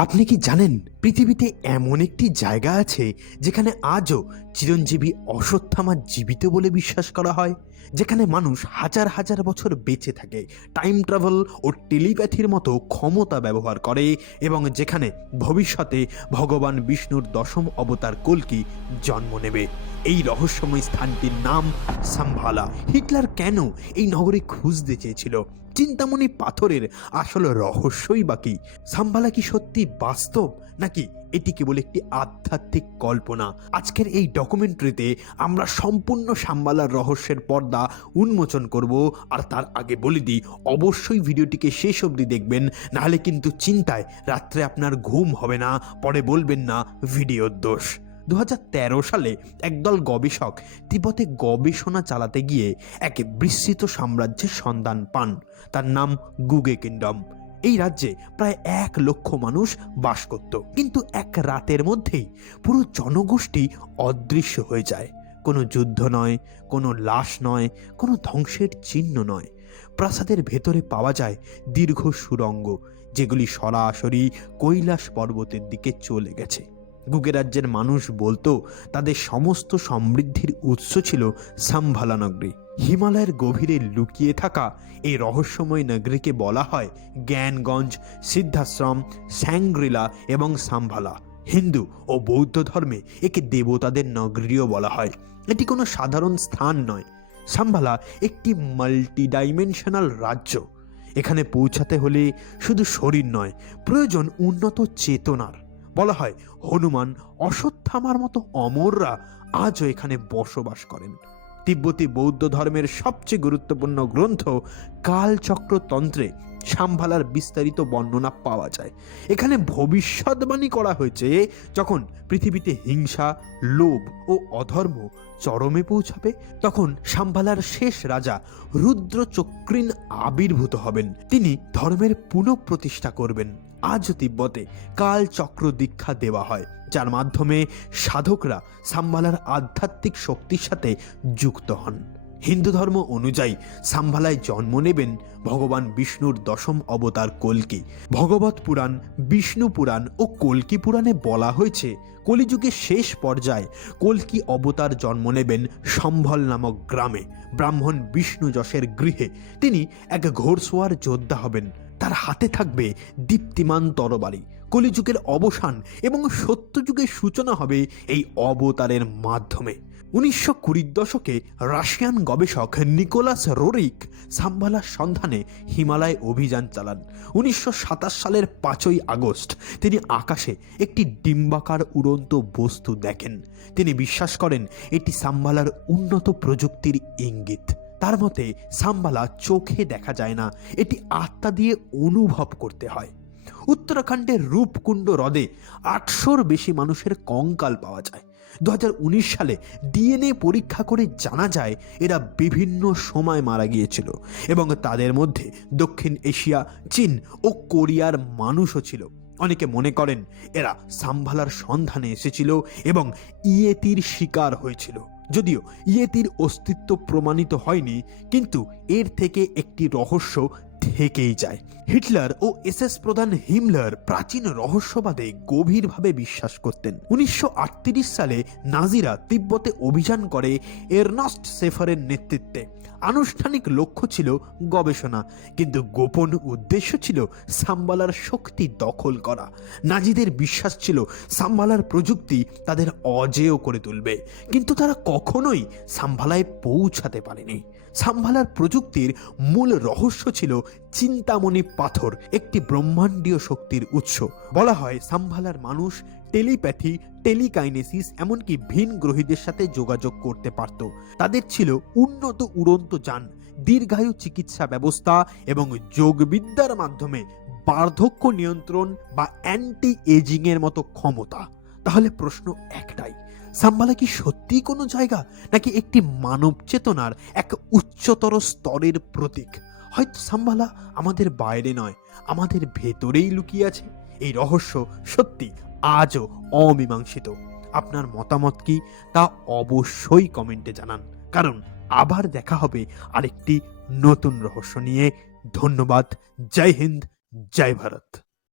আপনি কি জানেন পৃথিবীতে এমন একটি জায়গা আছে যেখানে আজও চিরঞ্জীবী অশ্বত্থামা জীবিত বলে বিশ্বাস করা হয়, যেখানে মানুষ হাজার হাজার বছর বেঁচে থাকে টাইম ট্রাভেল ও টেলিপ্যাথির মতো ক্ষমতা ব্যবহার করে এবং যেখানে ভবিষ্যতে ভগবান বিষ্ণুর দশম অবতার কল্কি জন্ম নেবে। এই রহস্যময় স্থানটির নাম সাম্ভালা। হিটলার কেন এই নগরে খুঁজতে চেয়েছিল? চিন্তামণি পাথরের আসল রহস্যই বাকি সাম্ভালা কি সত্যি বাস্তব নাকি? এটি কেবল একটি আধ্যাত্মিক কল্পনা। আজকের এই ডকুমেন্টারিতে আমরা সম্পূর্ণ সাম্বালার রহস্যের পর্দা উন্মোচন করব। আর তার আগে বলে দিই, অবশ্যই ভিডিওটিকে শেষ অবধি দেখবেন, নাহলে কিন্তু চিন্তায় রাত্রে আপনার ঘুম হবে না, পরে বলবেন না, ভিডিওর দোষ। দু হাজার তেরো সালে একদল গবেষক তিব্বতে গবেষণা চালাতে গিয়ে এক বিস্তৃত সাম্রাজ্যের সন্ধান পান। তার নাম গুগে কিংডম। এই রাজ্যে প্রায় এক লক্ষ মানুষ বাস করত। কিন্তু এক রাতের মধ্যেই পুরো জনগোষ্ঠী অদৃশ্য হয়ে যায়। কোনো যুদ্ধ নয়, কোনো লাশ নয়, কোনো ধ্বংসের চিহ্ন নয়। প্রাসাদের ভেতরে পাওয়া যায় দীর্ঘ সুরঙ্গ, যেগুলি সরাসরি কৈলাস পর্বতের দিকে চলে গেছে। গুগে রাজ্যের মানুষ বলতো, তাদের সমস্ত সমৃদ্ধির উৎস ছিল সাম্ভালা নগরী হিমালয়ের গভীরে লুকিয়ে থাকা এই রহস্যময় নগরীকে বলা হয় জ্ঞানগঞ্জ, সিদ্ধাশ্রম স্যাংগ্রিলা এবং সাম্ভালা। হিন্দু ও বৌদ্ধ ধর্মে একে দেবতাদের নগরীও বলা হয়। এটি কোনো সাধারণ স্থান নয়। সাম্ভালা একটি মাল্টি ডাইমেনশনাল রাজ্য। এখানে পৌঁছাতে হলে শুধু শরীর নয়, প্রয়োজন উন্নত চেতনার। বলা হয়, হনুমান অশ্বত্থামার মতো অমররা আজও এখানে বসবাস করেন। তিব্বতী বৌদ্ধ ধর্মের সবচেয়ে গুরুত্বপূর্ণ গ্রন্থ কালচক্রতন্ত্রে সাম্ভালার বিস্তারিত বর্ণনা পাওয়া যায়। এখানে ভবিষ্যৎবাণী করা হয়েছে যখন পৃথিবীতে হিংসা, লোভ ও অধর্ম চরমে পৌঁছাবে, তখন সাম্ভালার শেষ রাজা রুদ্র চক্রিন আবির্ভূত হবেন। তিনি ধর্মের পুনঃপ্রতিষ্ঠা করবেন। আজও তিব্বতে কালচক্র দীক্ষা দেওয়া হয়, যার মাধ্যমে সাধকরা সাম্বালার আধ্যাত্মিক শক্তির সাথে যুক্ত হন। হিন্দু ধর্ম অনুযায়ী সাম্ভালায় জন্ম নেবেন ভগবান বিষ্ণুর দশম অবতার কল্কি। ভগবত পুরাণ, বিষ্ণু পুরাণ ও কল্কি পুরাণে বলা হয়েছে, কলিযুগের শেষ পর্যায়ে কল্কি অবতার জন্ম নেবেন সম্ভল নামক গ্রামে। ব্রাহ্মণ বিষ্ণু যশের গৃহে তিনি এক ঘোরসোয়ার যোদ্ধা হবেন। তার হাতে থাকবে দীপ্তিমান তরবারি, কলিযুগের অবসান এবং সত্যযুগের সূচনা হবে এই অবতারের মাধ্যমে। উনিশশো কুড়ির দশকে রাশিয়ান গবেষক নিকোলাস রোরিক সাম্বালার সন্ধানে হিমালয় অভিযান চালান। উনিশশো সাতাশ সালের পাঁচই আগস্ট তিনি আকাশে একটি ডিম্বাকার উড়ন্ত বস্তু দেখেন। তিনি বিশ্বাস করেন এটি সাম্বালার উন্নত প্রযুক্তির ইঙ্গিত। তার মতে সাম্বালা চোখে দেখা যায় না। এটি আত্মা দিয়ে অনুভব করতে হয়। উত্তরাখণ্ডের রূপকুণ্ড হ্রদে আটশোর বেশি মানুষের কঙ্কাল পাওয়া যায়। দু হাজার উনিশ সালে ডিএনএ পরীক্ষা করে জানা যায়, এরা বিভিন্ন সময় মারা গিয়েছিল এবং তাদের মধ্যে দক্ষিণ এশিয়া, চীন ও কোরিয়ার মানুষও ছিল। অনেকে মনে করেন, এরা সাম্ভালার সন্ধানে এসেছিল এবং ইয়েতির শিকার হয়েছিল। যদিও ইয়েতির অস্তিত্ব প্রমাণিত হয়নি কিন্তু এর থেকে একটি রহস্য থেকেই যায়। হিটলার ও এসএস প্রধান হিমলার প্রাচীন রহস্যবাদে গভীরভাবে বিশ্বাস করতেন। উনিশশো আটত্রিশ সালে নাজিরা তিব্বতে অভিযান করে এরনস্ট সেফারের নেতৃত্বে। আনুষ্ঠানিক লক্ষ্য ছিল গবেষণা, কিন্তু গোপন উদ্দেশ্য ছিল সাম্বালার শক্তি দখল করা। নাজিদের বিশ্বাস ছিল সাম্বালার প্রযুক্তি তাদের অজেয় করে তুলবে, কিন্তু তারা কখনোই সাম্ভালায় পৌঁছাতে পারেনি। সাম্ভালার প্রযুক্তির মূল রহস্য ছিল চিন্তামণি পাথর, একটি ব্রহ্মাণ্ডীয় শক্তির উৎস। বলা হয়, সাম্ভালার মানুষ টেলিপ্যাথি, টেলিকাইনেসিস, এমনকি ভিন গ্রহীদের সাথে যোগাযোগ করতে পারত। তাদের ছিল উন্নত উড়ন্ত যান, দীর্ঘায়ু চিকিৎসা ব্যবস্থা এবং যোগবিদ্যার মাধ্যমে বার্ধক্য নিয়ন্ত্রণ বা অ্যান্টি এজিং এর মতো ক্ষমতা। তাহলে প্রশ্ন একটাই সাম্বালা কি সত্যিই কোনো জায়গা, নাকি একটি মানব চেতনার এক উচ্চতর স্তরের প্রতীক? হয়তো সাম্বালা আমাদের বাইরে নয়, আমাদের ভেতরেই লুকিয়ে আছে। এই রহস্য সত্যি আজও অমীমাংসিত। আপনার মতামত কি তা অবশ্যই কমেন্টে জানান। কারণ আবার দেখা হবে আরেকটি নতুন রহস্য নিয়ে। ধন্যবাদ। জয় হিন্দ, জয় ভারত।